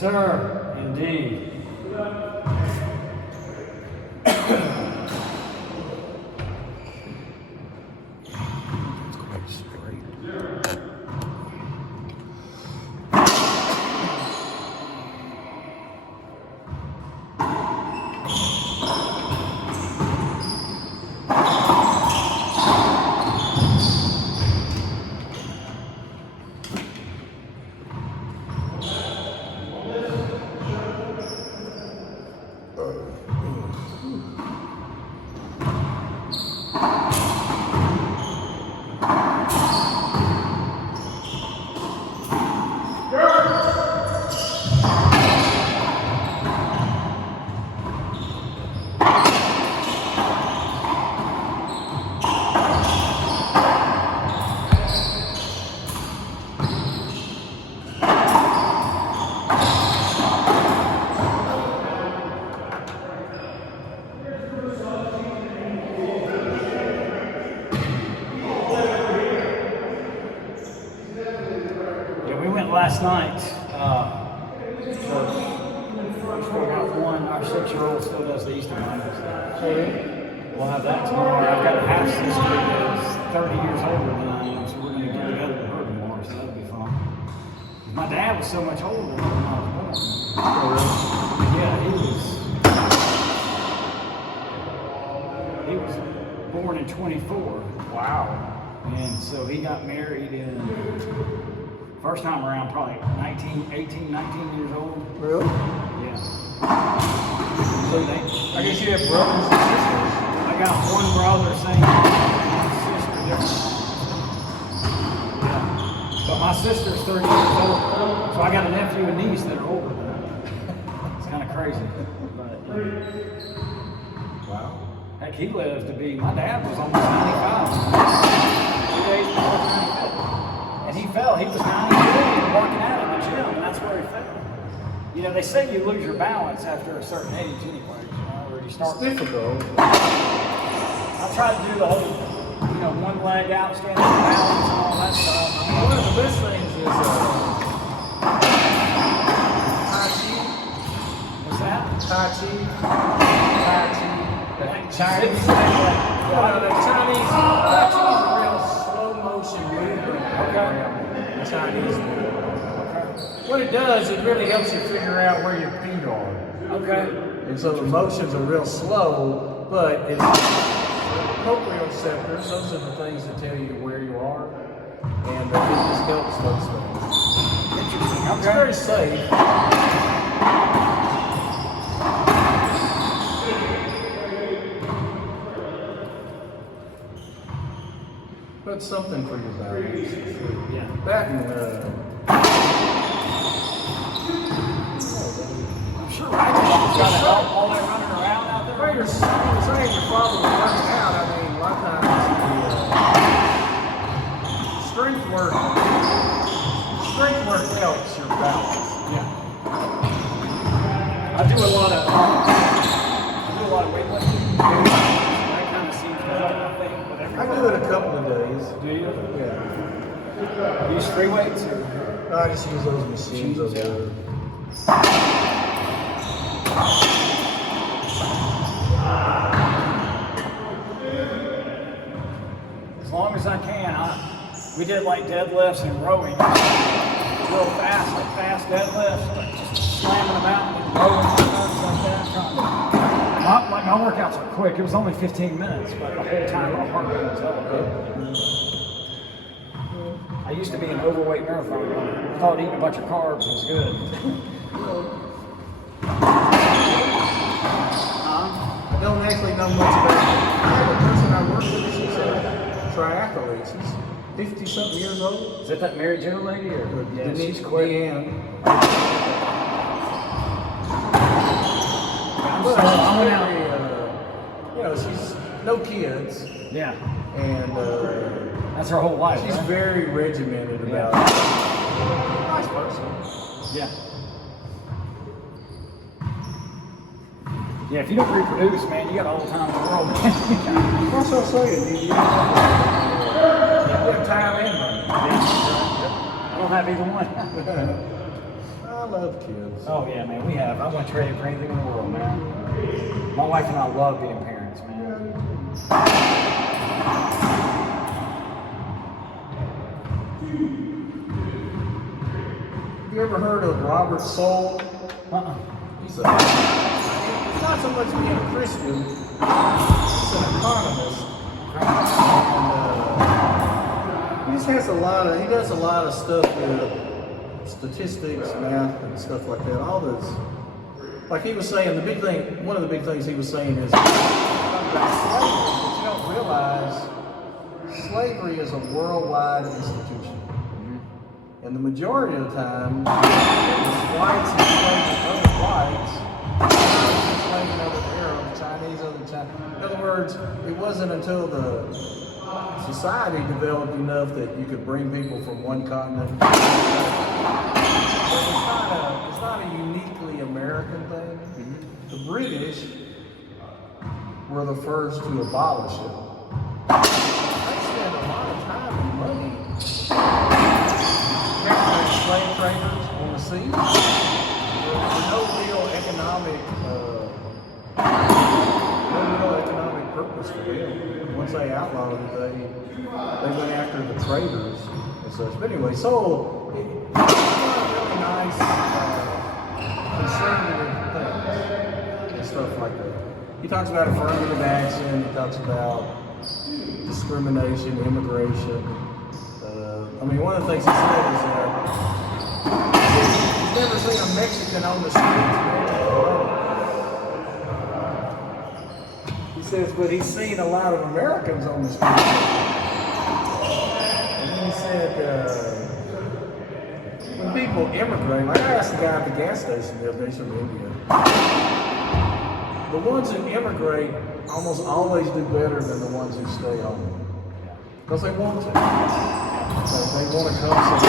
sir. Indeed. Last night, we got one, our 6-year-old still does the Easter Bunny. We'll have that tomorrow. I've got a half sister that's 30 years older than I am, so we're going to get together with her tomorrow, so that'll be fun. My dad was so much older than when I was born. Yeah, he was born in 24. Wow. And so he got married in first time around, probably 18, 19 years old. Really? Yeah. So I guess you have brothers and sisters. I got one brother, same sister, different. Yeah. But my sister's 30 years old, so I got a nephew and niece that are older than me. It's kind of crazy. But, wow. Heck, he lived to be, my dad was almost 95. 2 days before he fell. And he fell. He was 93 and working out in the gym, and that's where he fell. You know, they say you lose your balance after a certain age anyway, or you start. It's difficult. I tried to do the whole, one leg out, standing balance and all that stuff. One of the best things is Tai Chi. What's that? Tai Chi. Like Chinese. Chinese. The Chinese. Tai Chi is a real slow motion movement. Okay. The Chinese do. What it does, it really helps you figure out where your feet are. Okay. And so the motions are real slow, but it's proprioceptors. Those are the things that tell you where you are. And it just helps those things. Interesting. It's very safe. But something for your balance. Yeah. That and I'm sure Ryan's got to help all that running around out there. you're saying your father was working out. I mean, a lot of times the strength work helps your balance. Yeah. I do a lot of weightlifting. That kind of seems to help, I think, with everything. I do it a couple of days. Do you? Yeah. Use free weights or? I just use those machines over there. As long as I can. We did like deadlifts and rowing. Real fast, like fast deadlifts, like just slamming them out and rowing sometimes like that. My workouts are quick. It was only 15 minutes, but the whole time my heart rate was elevated. I used to be an overweight marathon runner. I thought eating a bunch of carbs was good. I don't actually know much about it. I have a person I work with, she's a triathlete. She's 50-something years old. Is that Mary Jo lady or Denise she's quick? Leanne. She's no kids. Yeah. And that's her whole life. she's right? very regimented about it. Nice person. Yeah. Yeah, if you don't reproduce, man, you got all the time in the world. That's what I'm saying. You have time and money. I don't have either one. I'm love kids. Oh yeah, man, we have. I wouldn't trade it for anything in the world, man. My wife and I love being parents, man. Have you ever heard of Robert Soule? He's not so much being a Christian, he's an economist. And, he just has he does a lot of stuff with statistics, math, and stuff like that. All this, like he was saying, one of the big things he was saying is about slavery, but you don't realize slavery is a worldwide institution. And the majority of the time, whites enslaving other whites, Arabs enslaving other Arabs, Chinese other Chinese. In other words, it wasn't until the society developed enough that you could bring people from one continent. But it's not a uniquely American thing. The British were the first to abolish it. They spent a lot of time and money slave traders on the sea. There's no real economic purpose for them. Once they outlawed it, they went after the traders and such. But anyway, so it's one really nice conservative things and stuff like that. He talks about affirmative action. He talks about discrimination, immigration. I mean, one of the things he said is that he's never seen a Mexican on the streets. He says, but he's seen a lot of Americans on the streets. And then he said, when people immigrate, like I asked the guy at the gas station the other day, he's from India. The ones who immigrate almost always do better than the ones who stay home. Because they want to. They want to come. So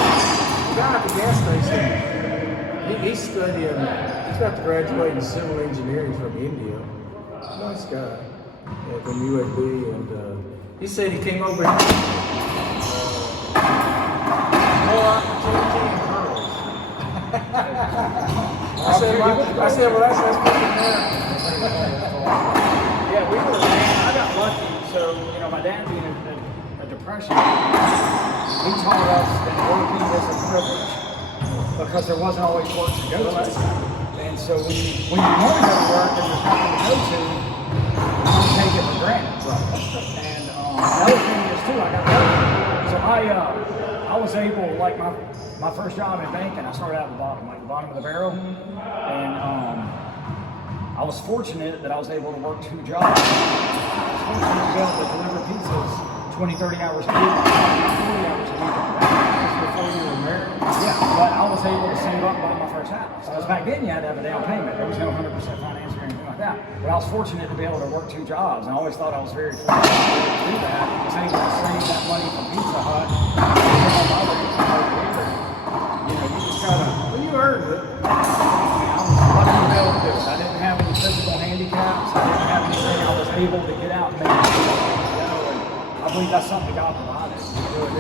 the guy at the gas station, he's studying, he's about to graduate in civil engineering from India. Nice guy. From UAB. And he said he came over here. More opportunity and girls. I said, well, that's pretty American. Yeah, I got lucky. So, my dad being a depression, he taught us that working was a privilege because there wasn't always work to go to. And so when you want to go to work and there's nothing to go to, you don't take it for granted. And another thing is too, I got lucky. So I was able, like my first job in banking, I started out at the bottom of the barrel. And I was fortunate that I was able to work 2 jobs. I was fortunate to be able to deliver pizzas 20, 30 hours a week, 40 hours a week. Before you were married? Yeah, but I was able to save up buy my first house. Because back then you had to have a down payment. There was no 100% finance or anything like that. But I was fortunate to be able to work 2 jobs. And I always thought I was very fortunate to do that. I was able to save that money from Pizza Hut. You just gotta. Well, you earned it. I was lucky to be able to do it. I didn't have any physical handicaps. I didn't have anything. I was able to get out and make it. I believe that's something God provided.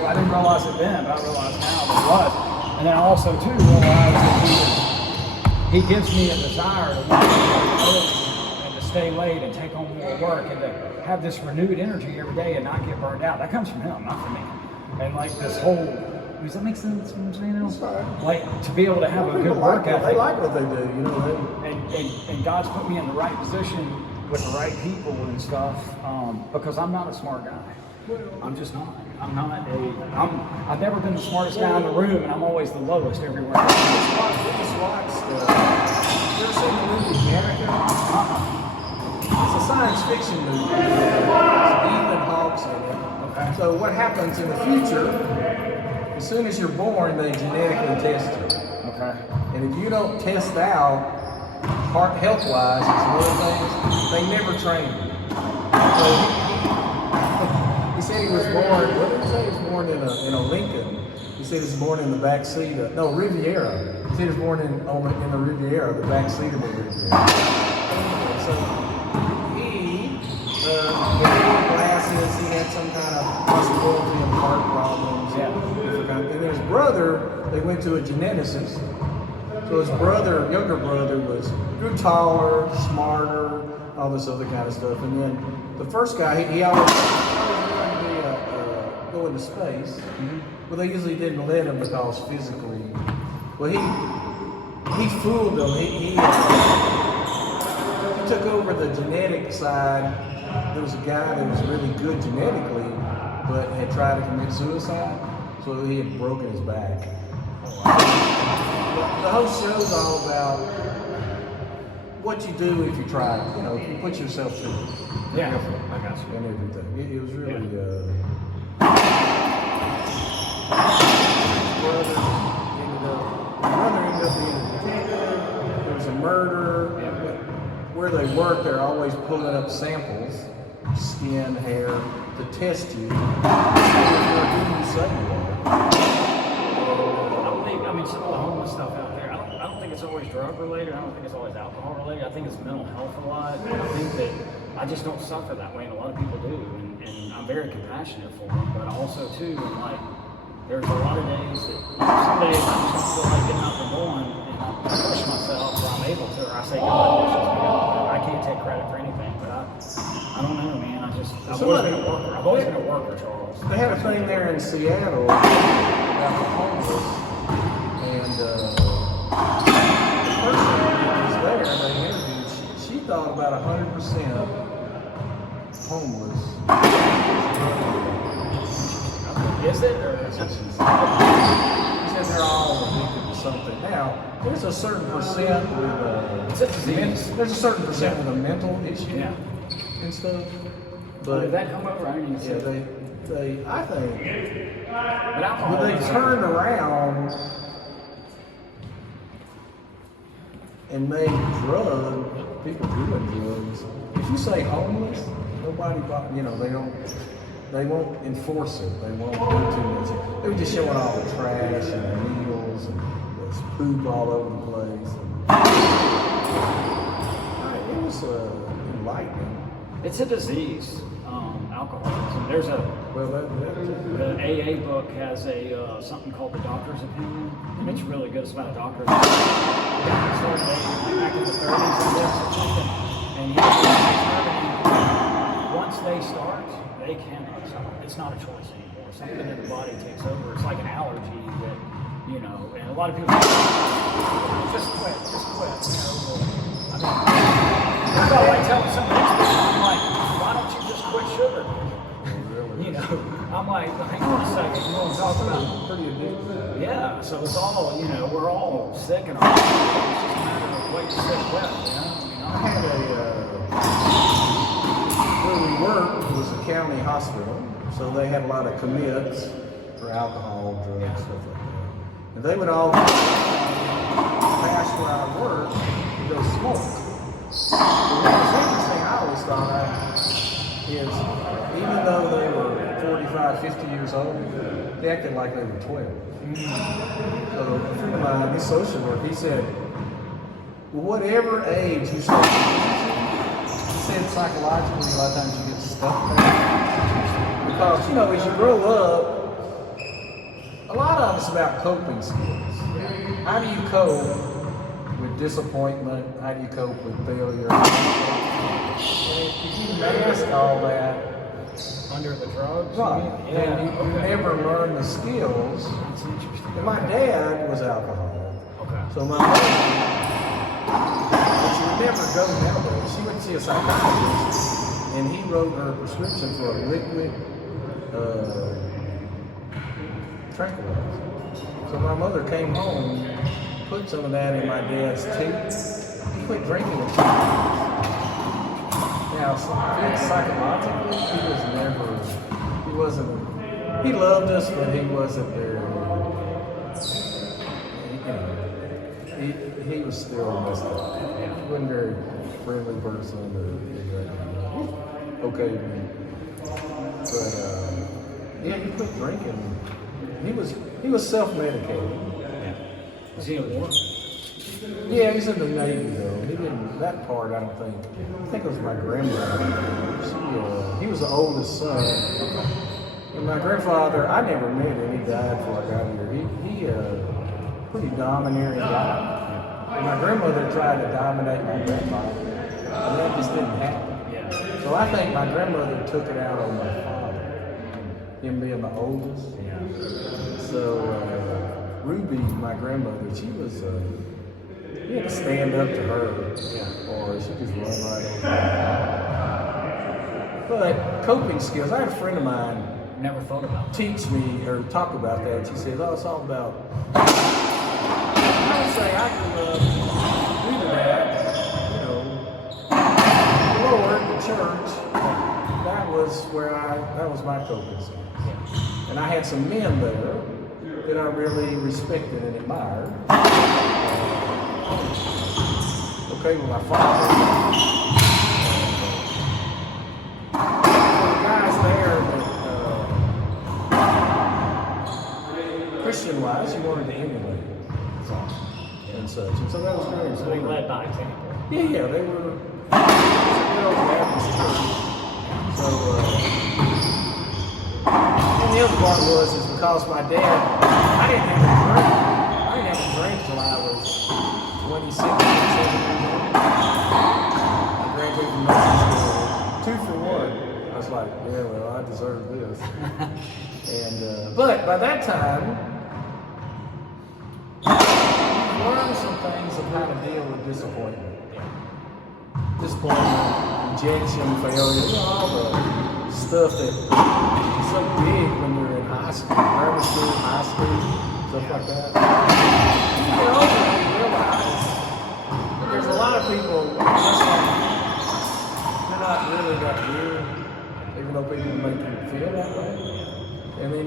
I didn't realize it then, but I realize now that it was. And then I also too realized that He gives me a desire to want to work early and to stay late and take on more work and to have this renewed energy every day and not get burned out. That comes from Him, not from me. And like this whole, does that make sense? What I'm saying now? Like to be able to have a good work ethic. They like what they do, And God's put me in the right position with the right people and stuff because I'm not a smart guy. I'm just not. I've never been the smartest guy in the room, and I'm always the lowest everywhere. You ever seen the movie American? It's a science fiction movie. Ethan Hawke's in it. Okay. So what happens in the future, as soon as you're born, they genetically test you. Okay. And if you don't test out, health-wise, and some other things, they never train you. So he said he was born, what did he say? He was born in a Lincoln. He said he was born in the back seat of, Riviera. He said he was born in the Riviera, the back seat of the Riviera. So he wore glasses, he had some kind of possibility of heart problems. Yeah. And his brother, they went to a geneticist. So his younger brother, grew taller, smarter, all this other kind of stuff. And then the first guy, he always wanted to go into space. Well, they usually didn't let him because physically. Well, he fooled them. He took over the genetic side. There was a guy that was really good genetically, but had tried to commit suicide, so he had broken his back. The whole show's all about what you do if you try, if you put yourself through it. Yeah, I got you. And everything. It was really, brother ended up being a detective. There was a murder. Where they work, they're always pulling up samples, skin, hair, to test you. Who you say you I mean, some of the homeless stuff out there, I don't think it's always drug related. I don't think it's always alcohol related. I think it's mental health a lot. And I think that I just don't suffer that way, and a lot of people do. And I'm very compassionate for them. But also, too, there's a lot of days that some days I just don't feel like getting up and going, and I push myself where I'm able to, or I say God pushes me up. I can't take credit for anything, but I don't know, man. I've always been a worker. I've always been a worker, Charles. They had a thing there in Seattle about the homeless, and the person that was there, they interviewed, she thought about 100% homeless. Is it? Or That's what she said. She said they're all addicted to something. Now, there's a certain percent with it's a disease. there's a certain percent with a mental issue and stuff. But did that come over? I didn't even see it. I think But alcohol. when they turned around and made people doing drugs. If you say homeless, nobody, they won't enforce it. They won't do too much. They were just showing all the trash and the needles and there's poop all over the place. It was enlightening. It's a disease, alcoholism. There's the AA book has something called the doctor's opinion, and it's really good. It's about a doctor's opinion. Started back in the 30s, I guess, or something. And he was determining once they start, they cannot stop. It's not a choice anymore. Something in the body takes over. It's like an allergy that, and a lot of people just quit. I mean, I felt like telling some of these people, I'm like, why don't you just quit sugar? I'm like, hang on a second, you want to talk about Pretty addictive. Yeah, so it's all, we're all sick in our lives. It's just a matter of what you sick with, I had where we worked was a county hospital, so they had a lot of commits for alcohol, drugs, stuff like that. And they would all pass where I worked to go smoke. But what was interesting, I always thought, is even though they were 45, 50 years old, they acted like they were 12. So a friend of mine, his social worker, he said, well, whatever age you start, he said psychologically a lot of times you get stuck there. Because, as you grow up, a lot of it's about coping skills. How do you cope with disappointment? How do you cope with failure? And if you mask all that under the drugs. right, then you never learn the skills. That's interesting. And my dad was alcoholic. Okay. So my mother, she would never go nowhere. She went to see a psychiatrist, and he wrote her a prescription for a liquid tranquilizer. So my mother came home, put some of that in my dad's tea. He quit drinking it. Now, psychologically, he loved us, but he wasn't very, he was still messed up. He wasn't a very friendly person okay with me. But, he quit drinking. He was self-medicating. Was he a war? Yeah, he's in the Navy though. He didn't, that part I don't think. I think it was my grandmother. He was the oldest son. And my grandfather, I never met him. He died before I got here. He pretty domineering guy. And my grandmother tried to dominate my grandfather, and that just didn't happen. Yeah. So I think my grandmother took it out on my father, him being the oldest. Yeah. So Ruby, my grandmother, she was, you had to stand up to her, or she just run right over. But coping skills, I had a friend of mine Never thought about it. teach me or talk about that. She says, oh, it's all about. I would say I grew up due to that, the Lord, the church. That was that was my coping skills. Yeah. And I had some men there that I really respected and admired. Okay, with my father. The guys there that, Christian-wise, you wanted to emulate That's awesome. and such. And so that was great. So we led by example. Yeah, they were. It's a good old Baptist church. So, and the other part is because my dad, I didn't have a drink. I didn't have a drink till I was 26, 27 years old. I graduated from nursing school, 2 for 1. I was like, yeah, well, I deserve this. And but by that time, you learn some things of how to deal with disappointment. Disappointment, rejection, failure, all the stuff that's so big when you're in high school, grammar school, high school, stuff like that. You get older and you realize there's a lot of people just like they're not really that good, even though people make you feel that way. And then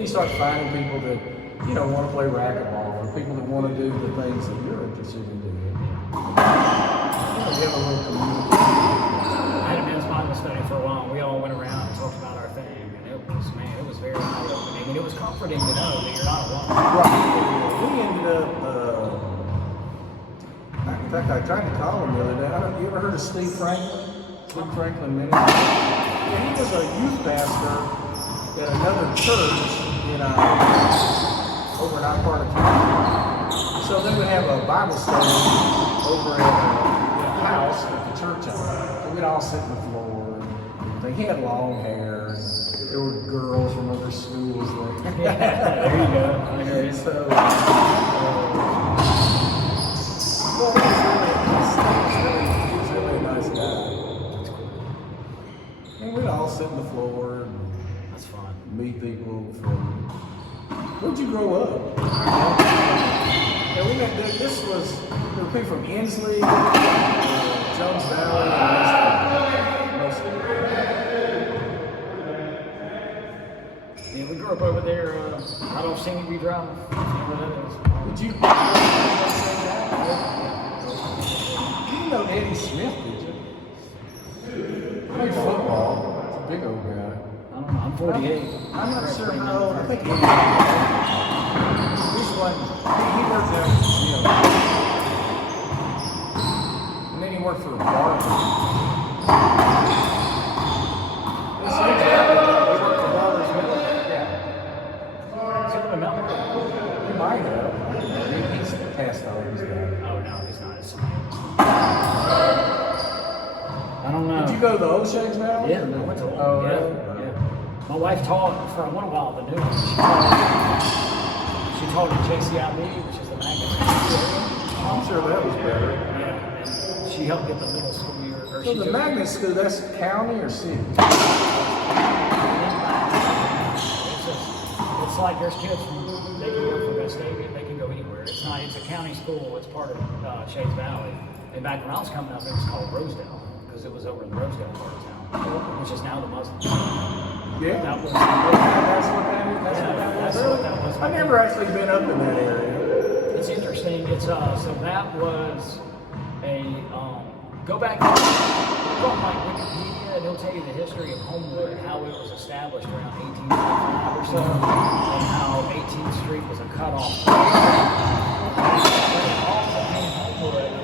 you start finding people that want to play racquetball, or people that want to do the things that you're interested in doing. We have a little community. I had a men's Bible study for a while. We all went around and talked about our thing, and it was very eye-opening, and it was comforting to know that you're not alone. Right. We ended up. In fact, I tried to call him the other day. You ever heard of Steve Franklin? Steve Franklin Ministry. Yeah, he was a youth pastor at another church over in our part of town. So then we have a Bible study over at house with the church on it. So we'd all sit on the floor. And he had long hair. And there were girls from other schools there. Yeah, there you go. I hear you. So, well, he was really a nice guy. That's cool. And we'd all sit on the floor and That's fun. meet people from. Where'd you grow up? Yeah, we met. There were people from Inslee, Jones Valley, and most of it. Yeah, we grew up over there, right off St. Louis Drive. You know where that is? Did you? You didn't know Eddie Smith, did you? He played football. He's a big old guy. I don't know. I'm 48. I'm not sure how old. I think he's one. He worked there, and then he worked for Barber. He worked for Barber's Mill. Yeah. Is it the mountain? He might have. He's passed on. He's gone. Oh, no, he's not. I don't know. Did you go to the O'Shea's Valley? Yeah, I went to one. Oh, Yeah, really? yeah. My wife taught for a little while the new one. She taught at JCIB, which is the magnet school area. I'm sure that was better. Yeah, and she helped get the middle school year. Or So she the took- magnet school, that's county or city? It's like there's kids from, they can go from Vestavia, they can go anywhere. It's a county school, it's part of Shays Valley. And back when I was coming up, it was called Rosedale, because it was over in the Rosedale part of town, which is now the Muslims. Yeah. That was, That's what that is. That's what that was. That's what that was. I've never actually been up in that area. it's interesting, so that was go back to like Wikipedia, and it'll tell you the history of Homewood, how it was established around 1825 or so, and how 18th Street was a cutoff. But it all became Homewood in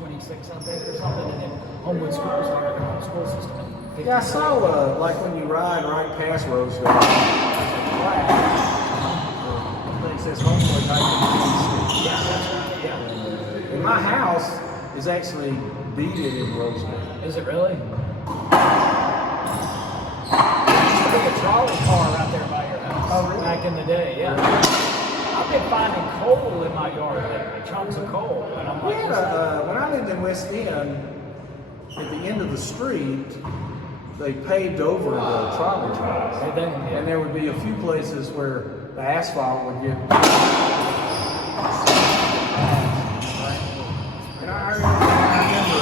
1926, I think, or something, and then Homewood School started their own school system. In Yeah, I saw like when you ride right past Roseville, I think it says Homewood 1926. Yeah, that's right. Yeah, my house is actually deeded in Roseville. Is it really? There used to be a trolley car right there by your house. Oh, really? Back in the day, yeah. I've been finding coal in my yard lately, chunks of coal, and I'm We like, had when I lived in West End, at the end of the street, they paved over the trolley tracks. And there would be a few places where the asphalt would get. And I remember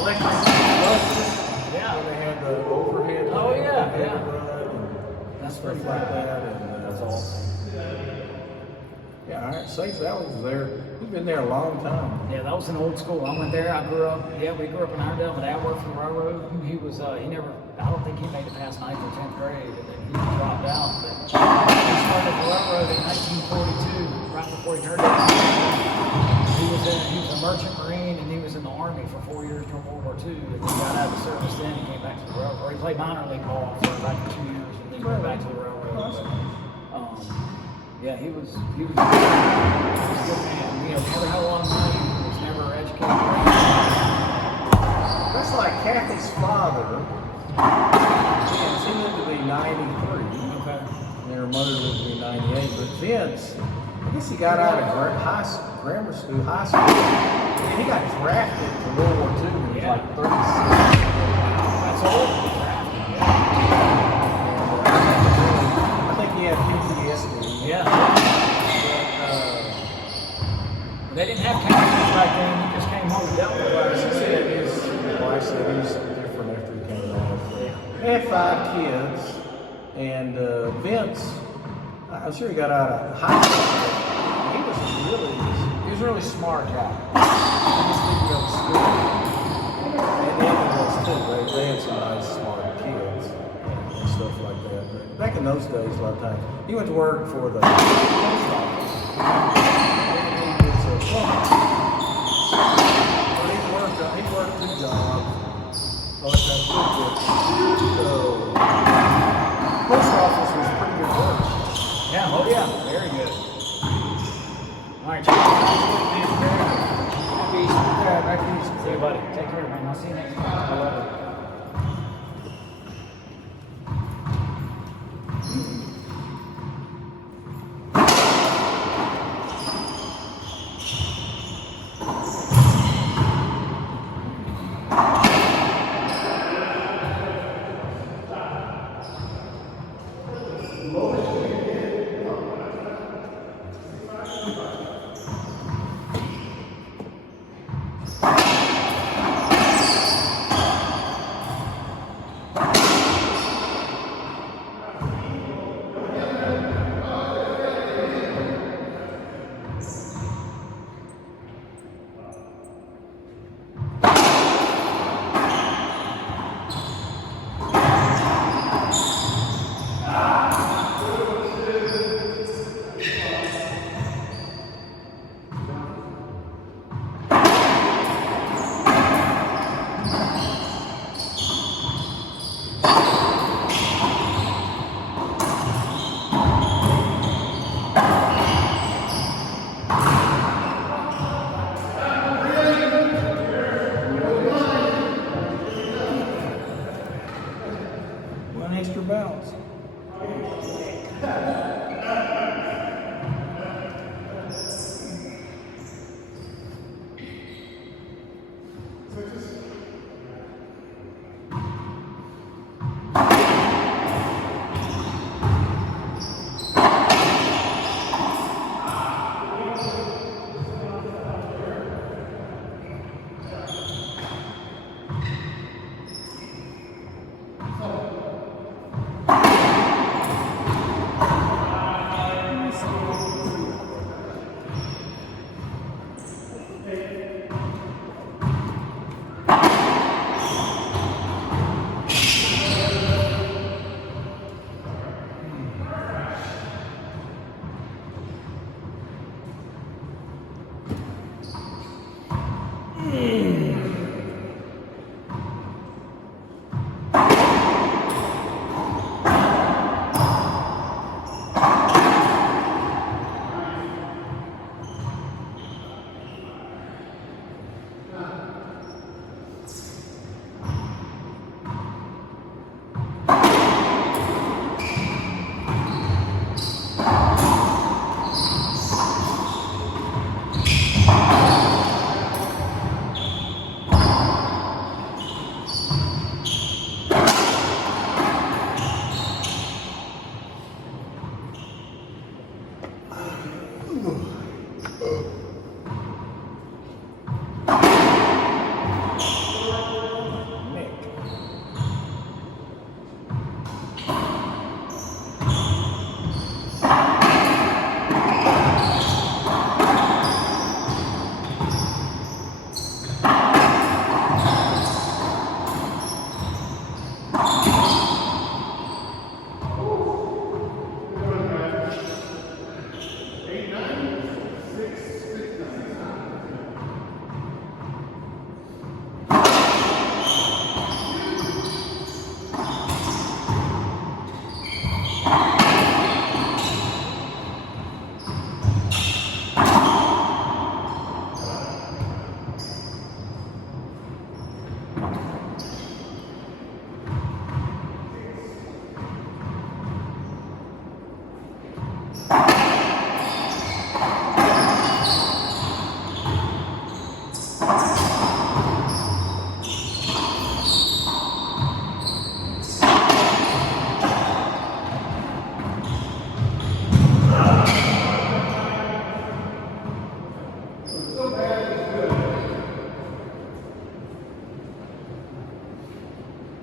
electric buses. Yeah. When they had the overhead. Oh, yeah, yeah. That's stuff like that. And, That's awesome. Yeah, all right. Safe Valley was there. He's been there a long time. Yeah, that was an old school. I went there. I grew up. Yeah, we grew up in Iredell. My dad worked for the railroad. He was. He never. I don't think he made it past 9th or 10th grade, and then he dropped out. But he started the railroad in 1942, right before he turned 18. He was a merchant marine, and he was in the army for 4 years during World War II. And he got out of the service then. He came back to the railroad. He played minor league ball for like 2 years, and then he went back to the railroad. Yeah, he was a good man. You know, never had a lot of money. He was never educated. That's like Kathy's father. Vince, he lived to be 93. Okay. And her mother lived to be 98. But Vince, I guess he got out of grammar school, high school. And he got drafted to World War II when he was like 36. That's old. I think he had PTSD. Yeah. They didn't have counselors back then. He just came home and dealt with But it. she said his wife said he was different after he came out. They had 5 kids, and Vince, I'm sure he got out of high school. He was a really smart guy. He just didn't go to school. And the other ones too. They had some nice smart kids and stuff like that. But back in those days, a lot of times, he went to work for the post office. He worked 2 jobs. Oh, that's pretty good. So, post office was pretty good work. Yeah, oh yeah, very good. All right, Chuck. Happy Easter. Yeah, back east. See you, buddy. Take care, man. I'll see you next time. I love it. One extra bounce.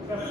How's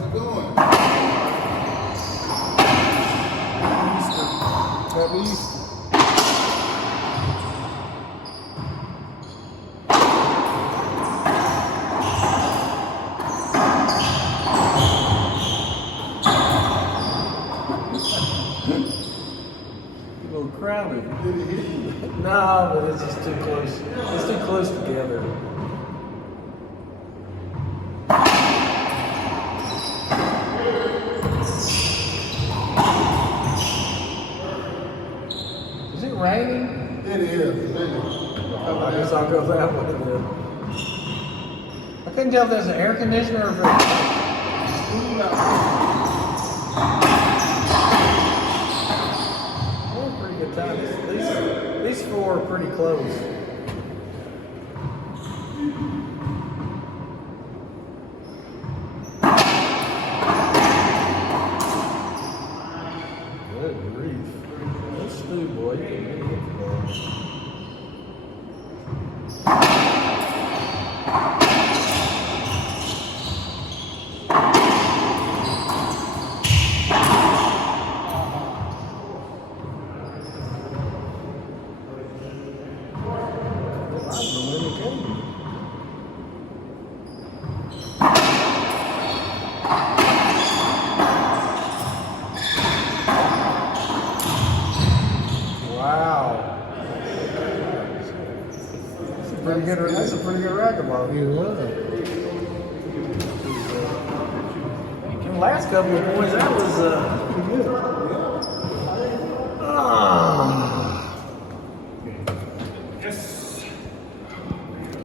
it going? Happy Easter. A little crowded. Did he hit you? No, but it's just too close. It's too close together. Is it raining? It is, man. I guess I'll go that way then. I couldn't tell if there's an air conditioner or if it's... close. Good grief. This Stu boy, you can really hit the ball. Wow. That's a pretty good racquetball. The last couple of points, that was pretty good.